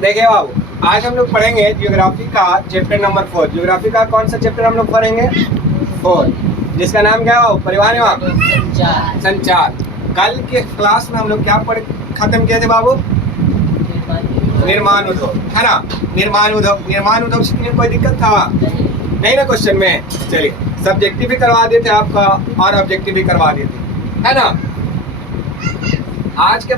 देखिए बाबू, आज हम लोग पढ़ेंगे ज्योग्राफी का चैप्टर नंबर 4। ज्योग्राफी का कौन सा चैप्टर हम लोग पढ़ेंगे? 4, जिसका नाम क्या है बाबू? परिवहन एवं संचार। कल के क्लास में हम लोग क्या खत्म किए थे बाबू? निर्माण उद्योग, है ना? निर्माण उद्योग सीखने में कोई दिक्कत था नहीं ना क्वेश्चन में? चलिए, सब्जेक्टिव भी करवा देते आपका और ऑब्जेक्टिव भी करवा देते, है ना? आज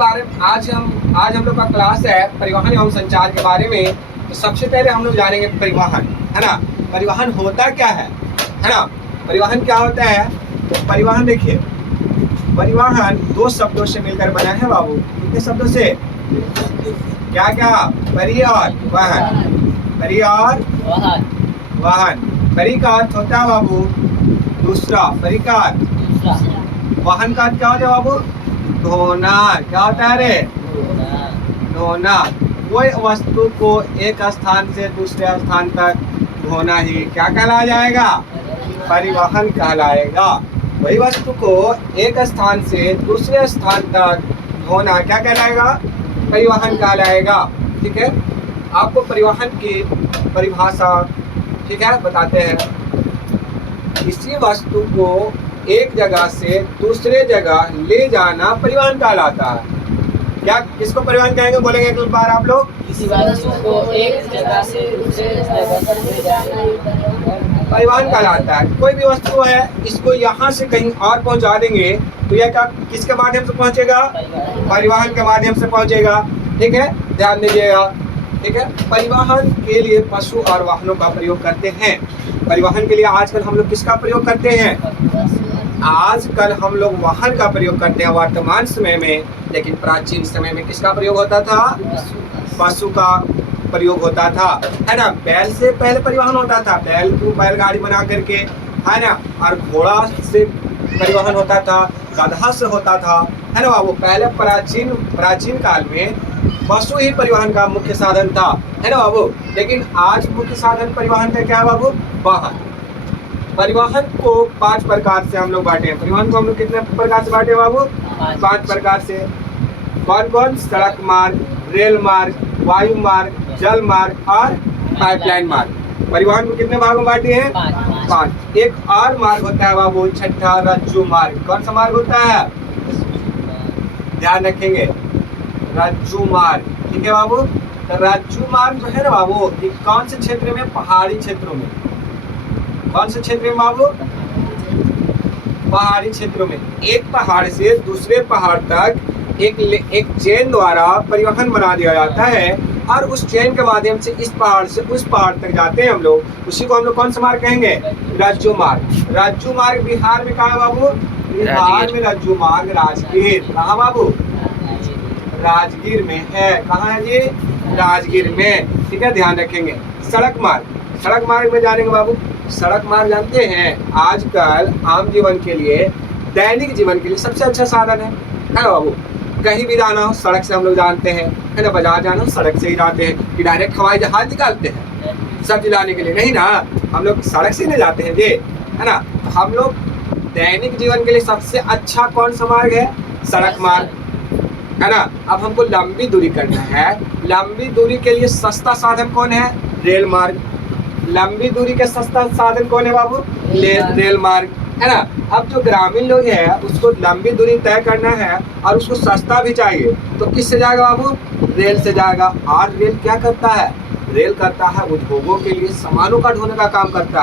हम लोग का क्लास है परिवहन एवं संचार के बारे में। तो सबसे पहले हम लोग जानेंगे परिवहन, है ना? परिवहन होता क्या है ना? परिवहन क्या होता है? तो परिवहन देखिए, परिवहन दो शब्दों से मिलकर बना है बाबू। कितने शब्दों से? क्या क्या? परि और वाहन। परि और वाहन। परि का अर्थ होता है बाबू दूसरा, परि का अर्थ। वाहन का अर्थ क्या होता है बाबू? ढोना। क्या होता है रे? ढोना। कोई वस्तु को एक स्थान से दूसरे स्थान तक ढोना ही क्या कहलाया जाएगा? परिवहन कहलाएगा। वही वस्तु को एक स्थान से दूसरे स्थान तक ढोना क्या कहलाएगा? परिवहन कहलाएगा। ठीक है, आपको परिवहन की परिभाषा ठीक है बताते हैं। किसी वस्तु को एक जगह से दूसरे जगह ले जाना परिवहन कहलाता है। क्या किसको परिवहन कहेंगे? बोलेंगे एक बार आप लोग। किसी वस्तु को एक जगह से दूसरे जगह तक ले जाना परिवहन कहलाता है। कोई भी वस्तु है, इसको यहाँ से कहीं और पहुँचा देंगे तो यह क्या किसके माध्यम से पहुँचेगा? परिवहन के माध्यम से पहुँचेगा। ठीक है, ध्यान दीजिएगा। ठीक है, परिवहन के लिए पशु और वाहनों का प्रयोग करते हैं। परिवहन के लिए आजकल हम लोग किसका प्रयोग करते हैं? आजकल हम लोग वाहन का प्रयोग करते हैं वर्तमान समय में, लेकिन प्राचीन समय में किसका प्रयोग होता था? पशु का प्रयोग होता था, है ना? बैल से पहले परिवहन होता था, बैलगाड़ी बना करके, है ना? और घोड़ा से परिवहन होता था, गधा से होता था, है ना बाबू? पहले प्राचीन काल में पशु ही परिवहन का मुख्य साधन था, है ना बाबू? लेकिन आज मुख्य साधन परिवहन का क्या है बाबू? वाहन। परिवहन को 5 प्रकार से हम लोग बांटे हैं। परिवहन को हम लोग कितने प्रकार से बांटे बाबू? 5 प्रकार से। कौन कौन? सड़क मार्ग, रेल मार्ग, वायु मार्ग, जल मार्ग और पाइपलाइन मार्ग। परिवहन को कितने भागों में बांटे हैं? 5। एक और मार्ग होता है बाबू, छठा रज्जू मार्ग। कौन सा मार्ग होता है? ध्यान रखेंगे, रज्जू मार्ग। ठीक है बाबू? तो रज्जू मार्ग जो है ना बाबू, ये कौन से क्षेत्र में? पहाड़ी क्षेत्रों में। कौन से क्षेत्र में बाबू? पहाड़ी क्षेत्रों में। एक पहाड़ से दूसरे पहाड़ तक एक चेन द्वारा परिवहन बना दिया जाता है और उस चेन के माध्यम से इस पहाड़ से उस पहाड़ तक जाते हैं हम लोग। उसी को हम लोग कौन सा मार्ग कहेंगे? रज्जू मार्ग। रज्जू मार्ग बिहार में कहाँ है बाबू? बिहार में रज्जू मार्ग राजगीर। कहाँ बाबू? राजगीर में है। कहाँ है जी? राजगीर में। ठीक है, ध्यान रखेंगे। सड़क मार्ग में जानेंगे बाबू। सड़क मार्ग जानते हैं आजकल आम जीवन के लिए, दैनिक जीवन के लिए सबसे अच्छा साधन है ना बाबू? कहीं भी जाना हो सड़क से हम लोग जानते हैं, है ना? बाजार जाना हो सड़क से ही जाते हैं कि डायरेक्ट हवाई जहाज निकालते हैं सब्जी लाने के लिए? नहीं ना, हम लोग सड़क से नहीं जाते हैं जी, है ना? तो हम लोग दैनिक जीवन के लिए सबसे अच्छा कौन सा मार्ग है? सड़क मार्ग, है ना? अब हमको लंबी दूरी करना है, लंबी दूरी के लिए सस्ता साधन कौन है? रेल मार्ग। लंबी दूरी के सस्ता साधन कौन है बाबू? रेल मार्ग, है ना? अब जो ग्रामीण लोग हैं उसको लंबी दूरी तय करना है और उसको सस्ता भी चाहिए, तो किससे जाएगा बाबू? रेल से जाएगा। और रेल क्या करता है? रेल करता है उद्योगों के लिए सामानों का ढोने का काम करता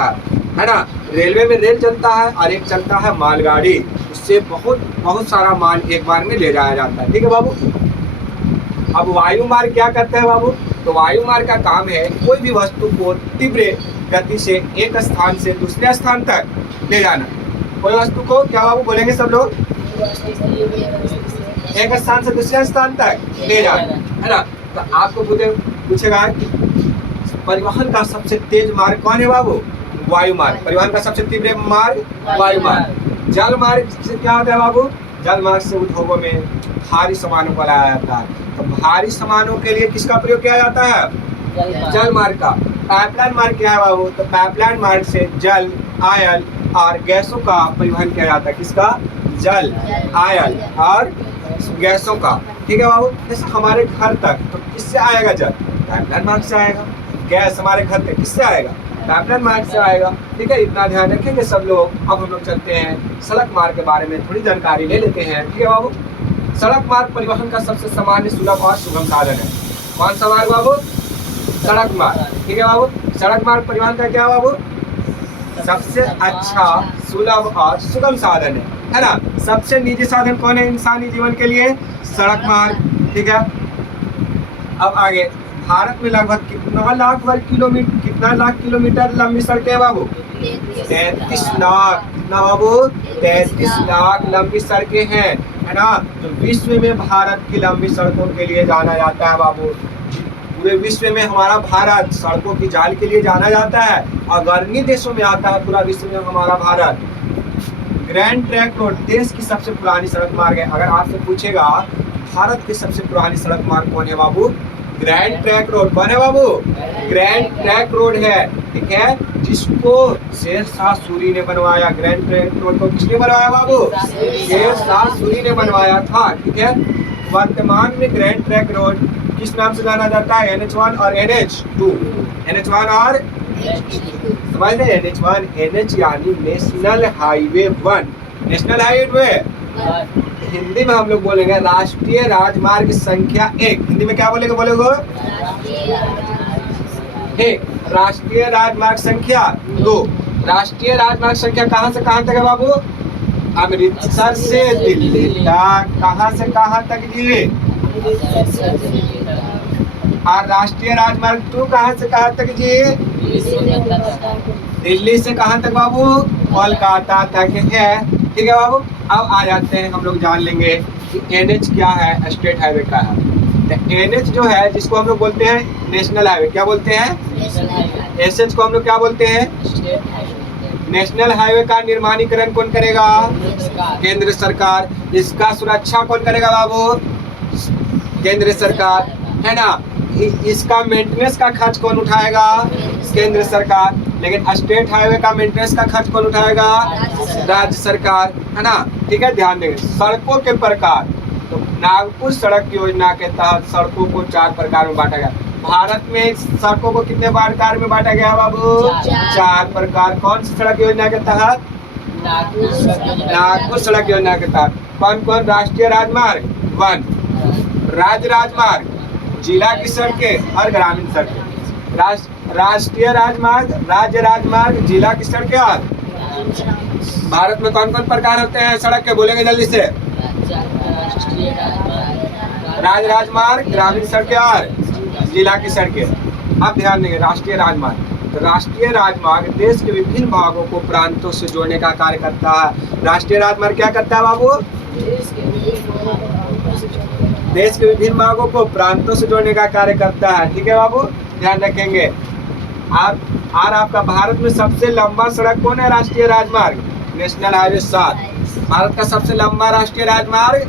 है ना? रेलवे में रेल चलता है और एक चलता है मालगाड़ी, उससे बहुत सारा माल एक बार में ले जाया जाता है। ठीक है बाबू? अब वायु मार्ग क्या करता है बाबू? तो वायु मार्ग का काम है कोई भी वस्तु को तीव्र गति से एक स्थान से दूसरे स्थान तक ले जाना। कोई वस्तु को क्या बाबू बोलेंगे सब लोग? एक स्थान से दूसरे स्थान तक ले जाना, है ना? तो आपको पूछेगा कि परिवहन का सबसे तेज मार्ग कौन है बाबू? वायु मार्ग। परिवहन का सबसे तीव्र मार्ग वायु मार्ग। जल मार्ग से क्या होता है बाबू? जल मार्ग से उद्योगों में भारी सामानों को लाया जाता है। तो भारी सामानों के लिए किसका प्रयोग किया जाता है? जल मार्ग का। पाइपलाइन मार्ग क्या है बाबू? तो पाइपलाइन मार्ग से जल, आयल और गैसों का परिवहन किया जाता है। किसका? जल, आयल और गैसों का। ठीक है बाबू? जैसे हमारे घर तक तो किससे आएगा जल? पाइपलाइन मार्ग से आएगा। गैस हमारे घर पे किससे आएगा? पाइपलाइन मार्ग से आएगा। ठीक है, इतना ध्यान रखेंगे सब लोग। अब हम लोग चलते हैं सड़क मार्ग के बारे में थोड़ी जानकारी ले लेते हैं। ठीक है बाबू, सड़क मार्ग परिवहन का सबसे सामान्य, सुलभ और सुगम साधन है। कौन सा मार्ग बाबू? सड़क मार्ग। ठीक है बाबू, सड़क मार्ग परिवहन का क्या बाबू? सबसे अच्छा, सुलभ और सुगम साधन है ना। सबसे निजी साधन कौन है इंसानी जीवन के लिए? सड़क मार्ग। ठीक है, अब आगे, भारत में लगभग कितना लाख किलोमीटर लंबी सड़कें हैं बाबू? 33 लाख। कितना बाबू? 33 लाख लंबी सड़कें हैं, है ना। तो विश्व में भारत की लंबी सड़कों के लिए जाना जाता है बाबू। पूरे विश्व में हमारा भारत सड़कों की जाल के लिए जाना जाता है। अग्रणी देशों में आता है पूरा विश्व में हमारा भारत। ग्रैंड ट्रैंक रोड देश की सबसे पुरानी सड़क मार्ग है। अगर आपसे पूछेगा भारत की सबसे पुरानी सड़क मार्ग कौन है बाबू? Grand trunk road. कौन है बाबू? ग्रैंड ट्रैंक रोड है। ठीक है, जिसको शेरशाह सूरी ने बनवाया। ग्रैंड ट्रैंक रोड को किसने बनवाया बाबू? शेरशाह सूरी ने बनवाया था। ठीक है, वर्तमान में ग्रैंड ट्रैंक रोड किस नाम से जाना जाता है? NH1 और NH2। NH1 और समझ रहे? NH1 NH यानी national highway 1। National highway Hindi में हम लोग बोलेंगे राष्ट्रीय राजमार्ग संख्या 1। हिंदी में क्या बोलेंगे? राष्ट्रीय राजमार्ग संख्या 2। राष्ट्रीय राजमार्ग संख्या कहाँ से कहाँ तक है बाबू? अमृतसर से दिल्ली तक। कहाँ से कहाँ तक जी? और राष्ट्रीय राजमार्ग 2 कहाँ से कहाँ तक जी? दिल्ली से कहाँ तक बाबू? कोलकाता तक है। ठीक है बाबू, अब आ जाते हैं, हम लोग जान लेंगे कि NH क्या है, स्टेट हाईवे क्या है। तो NH जो है, जिसको हम लोग बोलते हैं नेशनल हाईवे, क्या बोलते हैं? SH को हम लोग क्या बोलते हैं? नेशनल हाईवे का निर्माणीकरण कौन करेगा? केंद्र सरकार। इसका सुरक्षा कौन करेगा बाबू? केंद्र सरकार, है ना। इसका मेंटेनेंस का खर्च कौन उठाएगा? केंद्र सरकार। लेकिन स्टेट हाईवे का मेंटेनेंस का खर्च कौन उठाएगा? राज्य सरकार, है ना। ठीक है, ध्यान देंगे। सड़कों के प्रकार, तो नागपुर सड़क योजना के तहत सड़कों को 4 प्रकार में बांटा गया। भारत में सड़कों को कितने प्रकार में बांटा गया बाबू? 4 प्रकार। कौन सी सड़क योजना के तहत? नागपुर सड़क योजना के तहत। कौन कौन? राष्ट्रीय राजमार्ग 1, राज्य राजमार्ग, जिला की सड़कें और ग्रामीण सड़कें। राष्ट्रीय राजमार्ग, राज्य राजमार्ग, जिला की सड़कें और भारत में कौन कौन प्रकार होते हैं सड़क के? बोलेंगे जल्दी से। राज्य राजमार्ग, ग्रामीण सड़कें और जिला की सड़कें। अब ध्यान देंगे, राष्ट्रीय राजमार्ग। तो राष्ट्रीय राजमार्ग देश के विभिन्न भागों को प्रांतों से जोड़ने का कार्य करता है। राष्ट्रीय राजमार्ग क्या करता है बाबू? देश के विभिन्न भागों को प्रांतों से जोड़ने का कार्य करता है। ठीक है बाबू, ध्यान रखेंगे। और आपका भारत में सबसे लंबा सड़क कौन है? राष्ट्रीय राजमार्ग नेशनल हाईवे 7। भारत का सबसे लंबा राष्ट्रीय राजमार्ग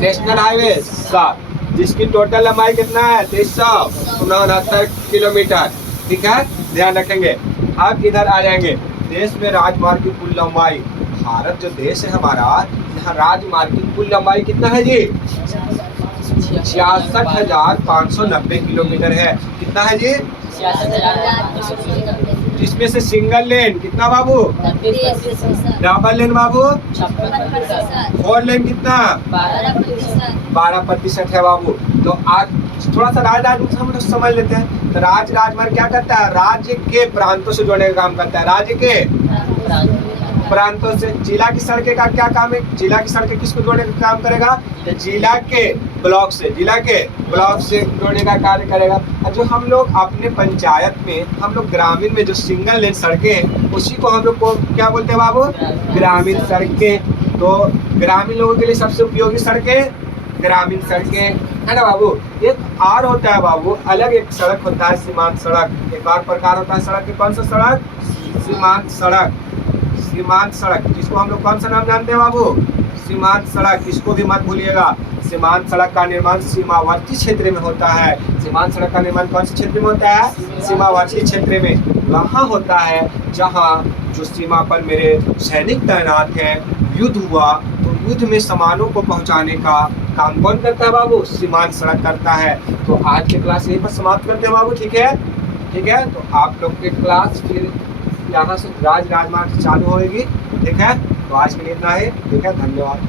नेशनल हाईवे 7, जिसकी टोटल लंबाई कितना है? 2369 किलोमीटर। ठीक है, ध्यान रखेंगे। अब इधर आ जाएंगे, देश में राजमार्ग की कुल लंबाई। भारत जो देश है हमारा, यहाँ राजमार्ग की कुल लंबाई कितना है जी? 66,590 किलोमीटर है। कितना है जी? जिसमें से सिंगल लेन कितना बाबू? डबल लेन बाबू? 4 लेन कितना? 12% है बाबू। तो आज थोड़ा सा राजमार्ग हम लोग समझ लेते हैं। तो राजमार्ग क्या करता है? राज्य के प्रांतों से जोड़ने का काम करता है। राज्य के प्रांतों से। जिला की सड़कें का क्या काम है? जिला की सड़कें किसको जोड़ने का काम करेगा? जिला के ब्लॉक से। जिला के ब्लॉक से जोड़ने का कार्य करेगा। और जो हम लोग अपने पंचायत में, हम लोग ग्रामीण में जो सिंगल लेन सड़कें हैं, उसी को हम लोग को क्या बोलते हैं बाबू? ग्रामीण सड़कें। तो ग्रामीण लोगों के लिए सबसे उपयोगी सड़कें ग्रामीण सड़कें, है ना बाबू। एक और होता है बाबू, अलग एक सड़क होता है सीमांत सड़क। एक और प्रकार होता है सड़क के। कौन सा सड़क? सीमांत सड़क। सीमांत सड़क, जिसको हम लोग कौन सा नाम जानते हैं बाबू? सीमांत सड़क। इसको भी मत भूलिएगा। सीमांत सड़क का निर्माण सीमावर्ती क्षेत्र में होता है। सीमांत सड़क का निर्माण कौन से क्षेत्र में होता है? सीमावर्ती क्षेत्र में। वहाँ होता है जहाँ जो सीमा पर मेरे सैनिक तैनात हैं, युद्ध हुआ तो युद्ध में सामानों को पहुँचाने का काम कौन करता है बाबू? सीमांत सड़क करता है। तो आज की क्लास यहीं पर समाप्त करते हैं बाबू, ठीक है? ठीक है, तो आप लोग की क्लास फिर यहाँ से राजमार्ग चालू होगी, ठीक है? तो आज के लिए इतना ही, ठीक है, धन्यवाद।